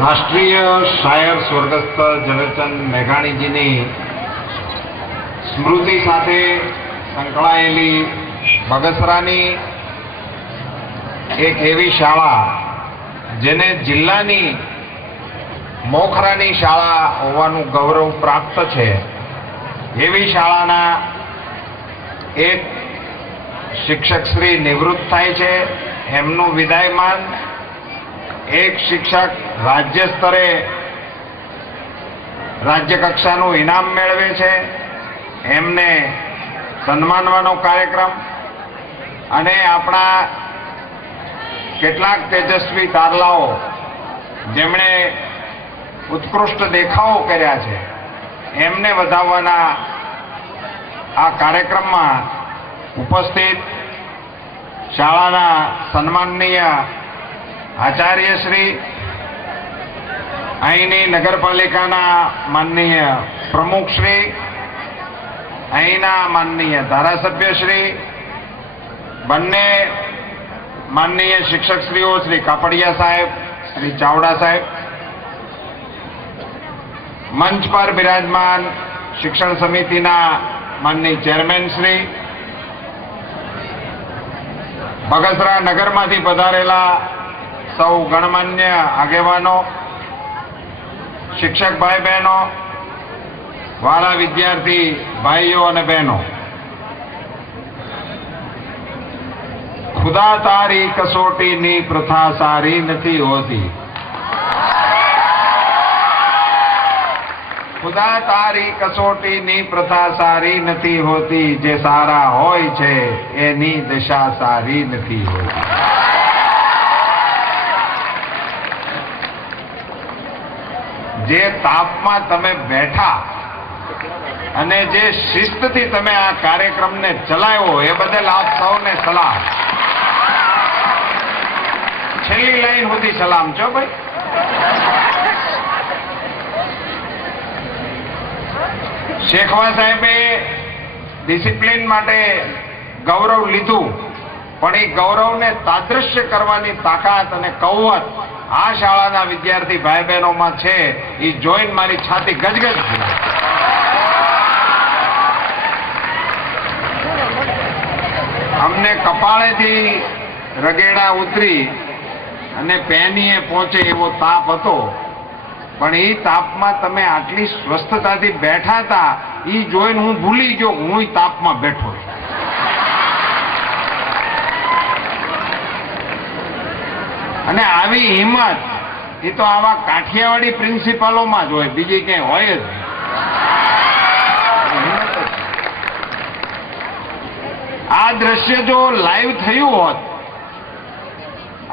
રાષ્ટ્રીય શાયર સ્વર્ગસ્થ ઝવેરચંદ મેઘાણીજીની સ્મૃતિ સાથે સંકળાયેલી બગસરાની એક એવી શાળા જેને જિલ્લાની મોખરાની શાળા હોવાનું ગૌરવ પ્રાપ્ત છે, એવી શાળાના એક શિક્ષક શ્રી નિવૃત્ત થાય છે. એમનું વિદાયમાન એક શિક્ષક રાજ્ય સ્તરે રાજ્ય કક્ષાનું ઇનામ મેળવે છે, એમને સન્માનવાનો કાર્યક્રમ અને આપણા કેટલાક તેજસ્વી તારલાઓ જેમણે ઉત્કૃષ્ટ દેખાવો કર્યા છે એમને વધાવવાના આ કાર્યક્રમમાં ઉપસ્થિત શાળાના સન્માનનીય આચાર્યશ્રી, અહીંની નગરપાલિકાના માનનીય પ્રમુખશ્રી, અહીંના માનનીય ધારાસભ્યશ્રી, બંને માનનીય શિક્ષકશ્રીઓ શ્રી કાપડિયા સાહેબ, શ્રી ચાવડા સાહેબ, મંચ પર બિરાજમાન શિક્ષણ સમિતિના માનનીય ચેરમેન શ્રી, બગસરા નગરમાંથી પધારેલા સૌ ગણમાન્ય આગેવાનો, શિક્ષક ભાઈ બહેનો, વાલા વિદ્યાર્થી ભાઈઓ અને બહેનો, ખુદા તારી કસોટીની પ્રથા સારી નથી હોતી. ખુદા તારી કસોટીની પ્રથા સારી નથી હોતી, જે સારા હોય છે એની દશા સારી નથી હોતી. જે તાપમાં તમે બેઠા અને જે શિસ્તથી તમે આ કાર્યક્રમને ચલાવ્યો એ બદલ આપ સૌને સલામ. છેલ્લી લાઈન સુધી સલામ છો ભાઈ. શેખવા સાહેબે ડિસિપ્લિન માટે ગૌરવ લીધું, પણ એ ગૌરવને તાદ્રશ્ય કરવાની તાકાત અને કૌવત આ શાળાના વિદ્યાર્થી ભાઈ બહેનોમાં છે. એ જોઈને મારી છાતી ગજગજ થઈ. અમને કપાળેથી રગેડા ઉતરી અને પેનીએ પહોંચે એવો તાપ હતો, પણ એ તાપમાં તમે આટલી સ્વસ્થતાથી બેઠા હતા એ જોઈને હું ભૂલી ગયો હું તાપમાં બેઠો છું. અને આવી હિંમત એ તો આવા કાઠિયાવાડી પ્રિન્સિપાલોમાં જ હોય, બીજી ક્યાંય હોય જ. આ દ્રશ્ય જો લાઈવ થયું હોત,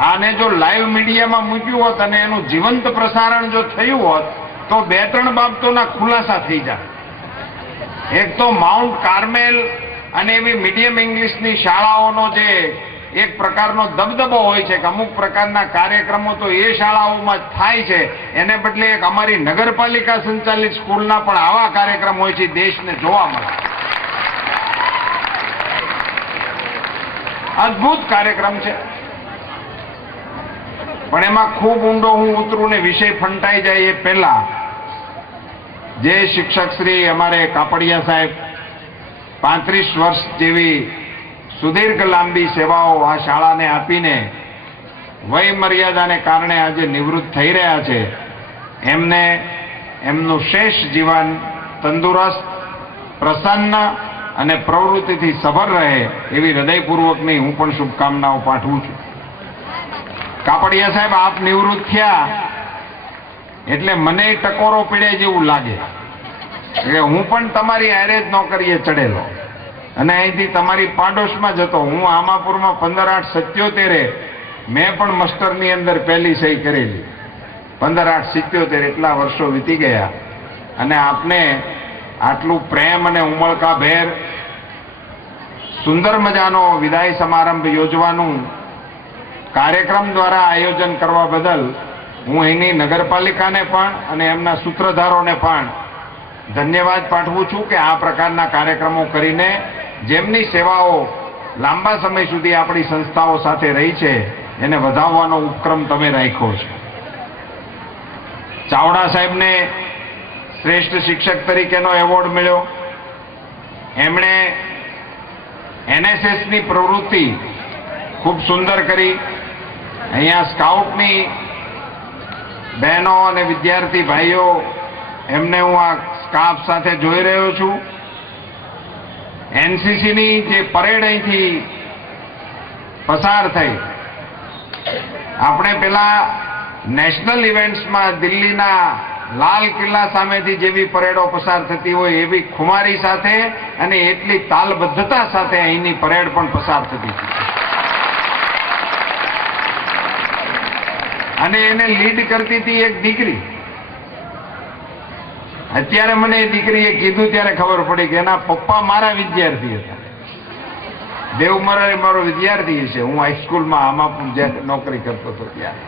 આને જો લાઈવ મીડિયામાં મૂક્યું હોત અને એનું જીવંત પ્રસારણ જો થયું હોત તો 2-3 બાબતોના ખુલાસા થઈ જાય. એક તો માઉન્ટ કાર્મેલ અને એવી મીડિયમ ઇંગ્લિશની શાળાઓનો જે એક પ્રકારનો દબદબો હોય છે કે અમુક પ્રકારના કાર્યક્રમો તો એ શાળાઓમાં થાય છે, એને બદલે એક અમારી નગરપાલિકા સંચાલિત સ્કૂલના પણ આવા કાર્યક્રમ હોય છે, દેશને જોવા મળે. અદ્ભુત કાર્યક્રમ છે, પણ એમાં ખૂબ ઊંડો હું ઉતરું ને વિષય ફંટાઈ જાય એ પહેલા જે શિક્ષક શ્રી અમારે કાપડિયા સાહેબ 35 વર્ષ જેવી સુદીર્ઘ લાંબી સેવાઓ આ શાળાને આપીને વય મર્યાદાને કારણે આજે નિવૃત્ત થઈ રહ્યા છે, એમને એમનું શેષ જીવન તંદુરસ્ત, પ્રસન્ન અને પ્રવૃત્તિથી સભર રહે એવી હૃદયપૂર્વકની હું પણ શુભકામનાઓ પાઠવું છું. કાપડિયા સાહેબ આપ નિવૃત્ત થયા એટલે મને ટકોરો પીડે જેવું લાગે કે હું પણ તમારી હારે જ નોકરીએ ચડેલો અને અહીંથી તમારી પાડોશમાં જતો. હું આમાપુરમાં 15/8/77 મેં પણ મસ્ટરની અંદર પહેલી સહી કરેલી. 15/8/77 એટલા વર્ષો વીતી ગયા અને આપને આટલું પ્રેમ અને ઉમળકાભેર સુંદર મજાનો વિદાય સમારંભ યોજવાનું કાર્યક્રમ દ્વારા આયોજન કરવા બદલ હું અહીંની નગરપાલિકાને પણ અને એમના સૂત્રધારોને પણ ધન્યવાદ પાઠવું છું કે આ પ્રકારના કાર્યક્રમો કરીને જેમની સેવાઓ લાંબા સમય સુધી આપણી સંસ્થાઓ સાથે રહી છે એને વધાવવાનો ઉપક્રમ તમે રાખ્યો છે. ચાવડા સાહેબને શ્રેષ્ઠ શિક્ષક તરીકેનો એવોર્ડ મળ્યો. એમણે એનએસએસની પ્રવૃત્તિ ખૂબ સુંદર કરી. અહીંયા સ્કાઉટની બહેનો અને વિદ્યાર્થી ભાઈઓ એમને હું આ સ્કાર્ફ સાથે જોઈ રહ્યો છું. એનસીસીની જે પરેડ અહીંથી પસાર થઈ, આપણે પેલા નેશનલ ઇવેન્ટ્સમાં દિલ્હીના લાલ કિલ્લા સામેથી જેવી પરેડો પસાર થતી હોય એવી ખુમારી સાથે અને એટલી તાલબદ્ધતા સાથે અહીંની પરેડ પણ પસાર થતી હતી. અને એને લીડ કરતી હતી એક દીકરી. અત્યારે મને એ દીકરીએ કીધું ત્યારે ખબર પડી કે એના પપ્પા મારા વિદ્યાર્થી હતા. દેવમરા મારો વિદ્યાર્થી છે. હું હાઈસ્કૂલમાં આમાં પણ જ્યારે નોકરી કરતો હતો ત્યારે.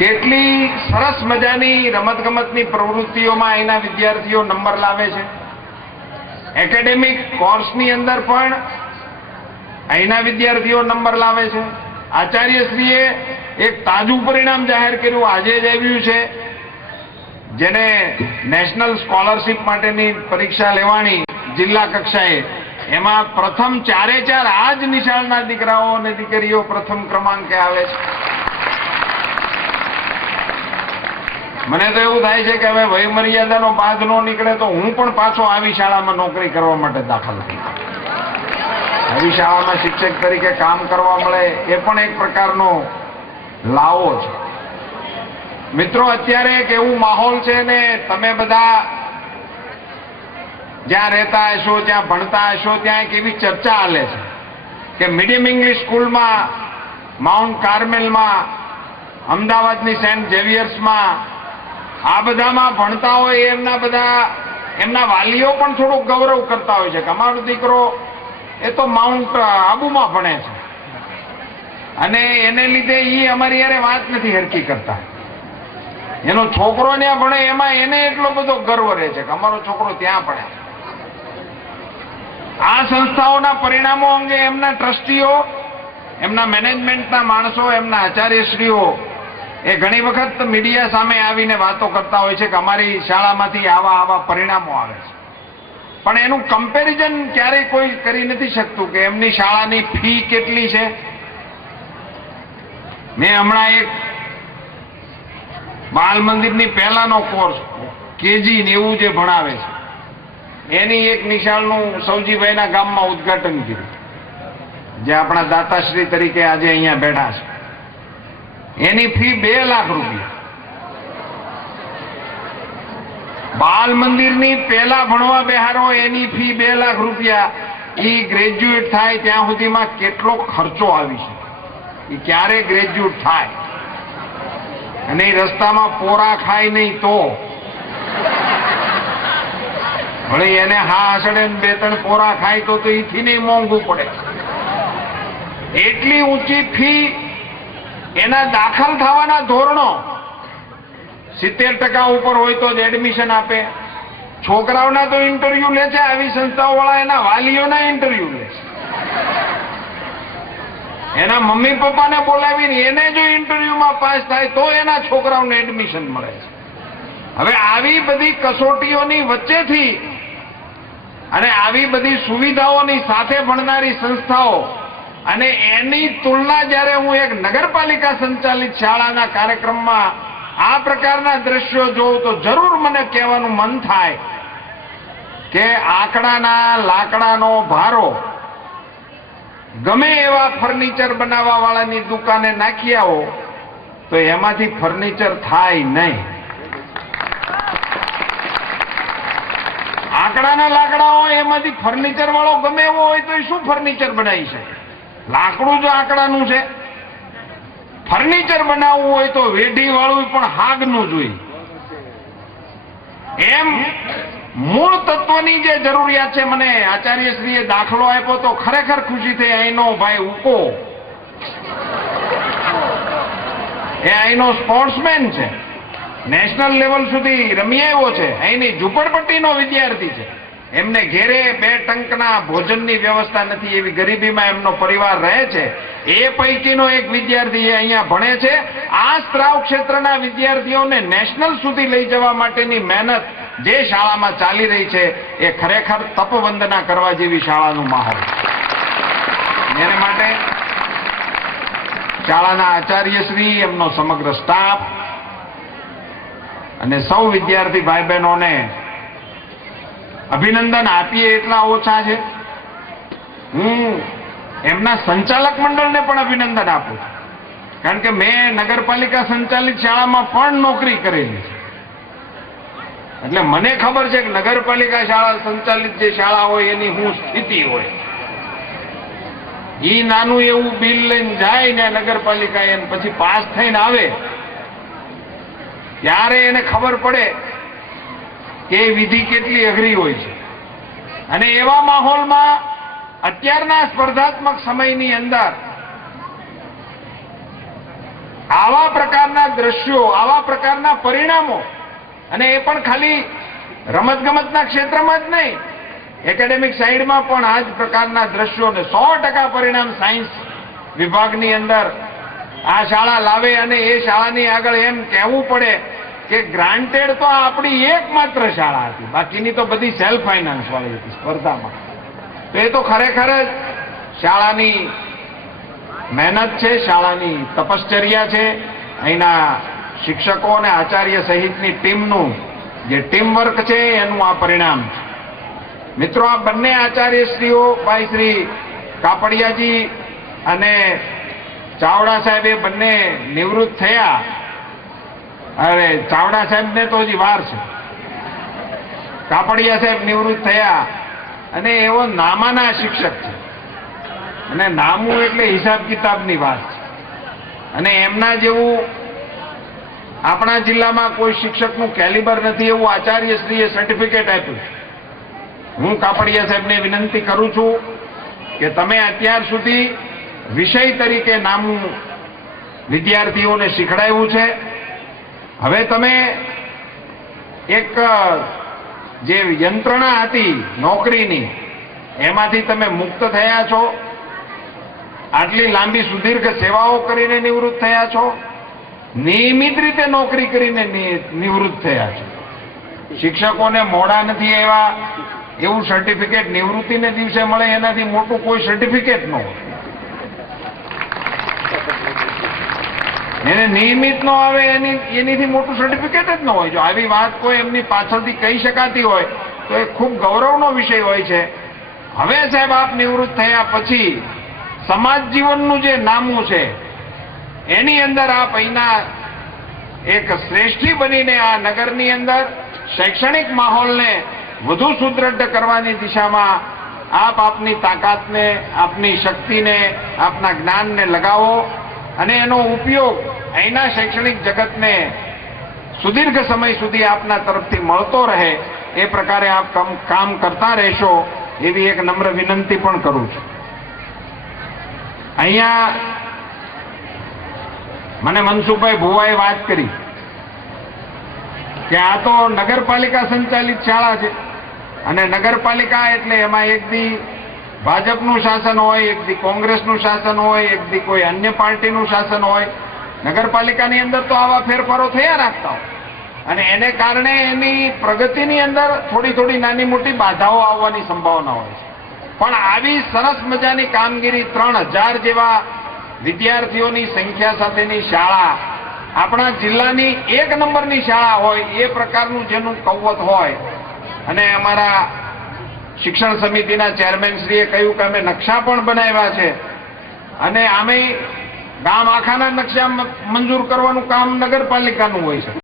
કેટલી સરસ મજાની રમતગમતની પ્રવૃત્તિઓમાં અહીંના વિદ્યાર્થીઓ નંબર લાવે છે. એકેડેમિક કોર્સની અંદર પણ અહીંના વિદ્યાર્થીઓ નંબર લાવે છે. આચાર્યશ્રીએ એક તાજું પરિણામ જાહેર કર્યું, આજે જ આવ્યું છે, જેને નેશનલ સ્કોલરશીપ માટેની પરીક્ષા લેવાની જિલ્લા કક્ષાએ, એમાં પ્રથમ 4 આ જ નિશાળના દીકરાઓ અને દીકરીઓ પ્રથમ ક્રમાંકે આવે છે. મને તો એવું થાય છે કે હવે વયમર્યાદાનો બાદ ન નીકળે તો હું પણ પાછો આવી શાળામાં નોકરી કરવા માટે દાખલ થઈ. આવી શાળામાં શિક્ષક તરીકે કામ કરવા મળે એ પણ એક પ્રકારનો લાવો છે. મિત્રો, અત્યારે એક એવું માહોલ છે ને, તમે બધા જ્યાં રહેતા હશો, જ્યાં ભણતા હશો, ત્યાં એક એવી ચર્ચા ચાલે છે કે મીડિયમ ઇંગ્લિશ સ્કૂલમાં, માઉન્ટ કાર્મેલમાં, અમદાવાદની સેન્ટ ઝેવિયર્સમાં, આ બધામાં ભણતા હોય એમના વાલીઓ પણ થોડુંક ગૌરવ કરતા હોય છે કે અમારો દીકરો એ તો માઉન્ટ આબુમાં ભણે છે, અને એને લીધે એ અમારી યારે વાત નથી હરકી કરતા. એનો છોકરો ત્યાં ભણે એમાં એને એટલો બધો ગર્વ રહે છે કે અમારો છોકરો ત્યાં ભણે. આ સંસ્થાઓના પરિણામો અંગે એમના ટ્રસ્ટીઓ, એમના મેનેજમેન્ટના માણસો, એમના આચાર્યશ્રીઓ એ ઘણી વખત મીડિયા સામે આવીને વાતો કરતા હોય છે કે અમારી શાળામાંથી આવા પરિણામો આવે છે. પણ એનું કમ્પેરિઝન ક્યારેય કોઈ કરી નથી શકતું કે એમની શાળાની ફી કેટલી છે. મેં હમણાં એક બાલ મંદિરની પહેલાનો કોર્સ કેજી ને એવું જે ભણાવે છે એની એક નિશાળનું સૌજીભાઈના ગામમાં ઉદ્ઘાટન કર્યું, જે આપણા દાતાશ્રી તરીકે આજે અહીંયા બેઠા છે. એની ફી 2 લાખ રૂપિયા. બાલ મંદિરની પહેલા ભણવા બેહારો એની ફી 2 લાખ રૂપિયા. એ ગ્રેજ્યુએટ થાય ત્યાં સુધીમાં કેટલો ખર્ચો આવી છે, એ ક્યારે ગ્રેજ્યુએટ થાય અને એ રસ્તામાં પોરા ખાય નહીં તો ભલે એને આસડે 2-3 પોરા ખાય તો એથી નહીં મોંઘું પડે. એટલી ઊંચી ફી. એના દાખલ થવાના ધોરણો 70% ઉપર હોય તો જ એડમિશન આપે. છોકરાઓના તો ઇન્ટરવ્યુ લે છે આવી સંસ્થાઓ વાળા, એના વાલીઓના ઇન્ટરવ્યુ લે છે. એના મમ્મી પપ્પાને બોલાવીને એને જો ઇન્ટરવ્યુમાં પાસ થાય તો એના છોકરાઓને એડમિશન મળે છે. હવે આવી બધી કસોટીઓની વચ્ચેથી અને આવી બધી સુવિધાઓની સાથે ભણનારી સંસ્થાઓ અને એની તુલના જ્યારે હું એક નગરપાલિકા સંચાલિત શાળાના કાર્યક્રમમાં આ પ્રકારના દ્રશ્યો જોઉં તો જરૂર મને કહેવાનું મન થાય કે આંકડાના લાકડાનો ભારો ગમે એવા ફર્નિચર બનાવવા વાળાની દુકાને નાખી આવો તો એમાંથી ફર્નિચર થાય નહીં. આંકડાના લાકડા હોય એમાંથી ફર્નિચર વાળો ગમે એવો હોય તો એ શું ફર્નિચર બનાવી શકે? લાકડું જો આંકડાનું છે. ફર્નિચર બનાવવું હોય તો વેઢી વાળું પણ હાગનું જોઈએ. એમ મૂળ તત્વની જે જરૂરિયાત છે, મને આચાર્યશ્રીએ દાખલો આપ્યો તો ખરેખર ખુશી થઈ. અહીંનો ભાઈ ઉકો એ અહીંનો સ્પોર્ટ્સમેન છે, નેશનલ લેવલ સુધી રમી આવ્યો છે, અહીંની ઝુંપડપટ્ટીનો વિદ્યાર્થી છે. એમને ઘેરે 2 ટંકના ભોજનની વ્યવસ્થા નથી, એવી ગરીબીમાં એમનો પરિવાર રહે છે. એ પૈકીનો એક વિદ્યાર્થી અહીંયા ભણે છે. આ સ્ત્રાવ ક્ષેત્રના વિદ્યાર્થીઓને નેશનલ સુધી લઈ જવા માટેની મહેનત જે શાળામાં ચાલી રહી છે એ ખરેખર તપવંદના કરવા જેવી શાળાનું માહોલ. એને માટે શાળાના આચાર્યશ્રી, એમનો સમગ્ર સ્ટાફ અને સૌ વિદ્યાર્થી ભાઈ બહેનોને અભિનંદન આપીએ એટલા ઓછા છે. હું એમના સંચાલક મંડળને પણ અભિનંદન આપું છું, કારણ કે મેં નગરપાલિકા સંચાલિત શાળામાં પણ નોકરી કરેલી છે. એટલે મને ખબર છે કે નગરપાલિકા શાળા સંચાલિત જે શાળા હોય એની શું સ્થિતિ હોય. ઈ નાનું એવું બિલ લઈને જાય ને નગરપાલિકા એને પછી પાસ થઈને આવે ત્યારે એને ખબર પડે કે એ વિધિ કેટલી અઘરી હોય છે. અને એવા માહોલમાં અત્યારના સ્પર્ધાત્મક સમયની અંદર આવા પ્રકારના દ્રશ્યો, આવા પ્રકારના પરિણામો, અને એ પણ ખાલી રમતગમતના ક્ષેત્રમાં જ નહીં, એકેડેમિક સાઈડમાં પણ આ જ પ્રકારના દ્રશ્યો ને 100% પરિણામ સાયન્સ વિભાગની અંદર આ શાળા લાવે. અને એ શાળાની આગળ એમ કહેવું પડે કે ગ્રાન્ટેડ તો આપણી એકમાત્ર શાળા હતી, બાકીની તો બધી સેલ્ફ ફાઇનાન્સ વાળી હતી સ્પર્ધામાં. તો એ તો ખરેખર જ શાળાની મહેનત છે, શાળાની તપશ્ચર્યા છે. અહીંના શિક્ષકો અને આચાર્ય સહિતની ટીમનું જે ટીમ વર્ક છે એનું આ પરિણામ છે. મિત્રો, આ બંને આચાર્યશ્રીઓ ભાઈ શ્રી કાપડિયાજી અને ચાવડા સાહેબ એ બંને નિવૃત્ત થયા. અરે ચાવડા સાહેબને તો હજી વાર છે, કાપડિયા સાહેબ નિવૃત્ત થયા અને એવો નામાના શિક્ષક છે. અને નામું એટલે હિસાબ કિતાબની વાત છે. અને એમના જેવું આપણા જિલ્લામાં કોઈ શિક્ષકનું કેલિબર નથી એવું આચાર્યશ્રીએ સર્ટિફિકેટ આપ્યું. હું કાપડિયા સાહેબને વિનંતી કરું છું કે તમે અત્યાર સુધી વિષય તરીકે નામું વિદ્યાર્થીઓને શીખડાવ્યું છે. હવે તમે એક જે યંત્રણા હતી નોકરીની એમાંથી તમે મુક્ત થયા છો. આટલી લાંબી સુદીર્ઘ સેવાઓ કરીને નિવૃત્ત થયા છો. નિયમિત રીતે નોકરી કરીને નિવૃત્ત થયા છો. શિક્ષકોને મોડા નથી આવ્યા એવું સર્ટિફિકેટ નિવૃત્તિને દિવસે મળે એનાથી મોટું કોઈ સર્ટિફિકેટ ન હોય. એને નિયમિત ન આવે એનીથી મોટું સર્ટિફિકેટ જ ન હોય. જો આવી વાત કોઈ એમની પાછળથી કહી શકાતી હોય તો એ ખૂબ ગૌરવનો વિષય હોય છે. હવે સાહેબ આપ નિવૃત્ત થયા પછી સમાજ જીવનનું જે નામું છે એની અંદર આપ અહીંના એક શ્રેષ્ઠી બનીને આ નગરની અંદર શૈક્ષણિક માહોલને વધુ સુદૃઢ કરવાની દિશામાં આપ આપની તાકાતને, આપની શક્તિને, આપના જ્ઞાનને લગાવો અને એનો ઉપયોગ અહીંના શૈક્ષણિક જગતને સુદીર્ઘ સમય સુધી આપના તરફથી મળતો રહે એ પ્રકારે આપ કામ કરતા રહેશો એવી એક નમ્ર વિનંતી પણ કરું છું. અહીંયા મને મનસુખભાઈ ભુવાએ વાત કરી કે આ તો નગરપાલિકા સંચાલિત શાળા છે અને નગરપાલિકા એટલે એમાં એક દી ભાજપનું શાસન હોય, એક દી કોંગ્રેસનું શાસન હોય, એક દી કોઈ અન્ય પાર્ટીનું શાસન હોય. નગરપાલિકાની અંદર તો આવા ફેરફારો થયા રાખતા હોય અને એને કારણે એની પ્રગતિની અંદર થોડી થોડી નાની મોટી બાધાઓ આવવાની સંભાવના હોય છે. પણ આવી સરસ મજાની કામગીરી 3000 જેવા વિદ્યાર્થીઓની સંખ્યા સાથેની શાળા, આપણા જિલ્લાની 1 નંબરની શાળા હોય એ પ્રકારનું જેનું કૌવત હોય. અને અમારા શિક્ષણ સમિતિના ચેરમેનશ્રીએ કહ્યું કે અમે નકશા પણ બનાવ્યા છે અને આમે ગામ આખાના નકશા મંજૂર કરવાનું કામ નગરપાલિકાનું હોય છે.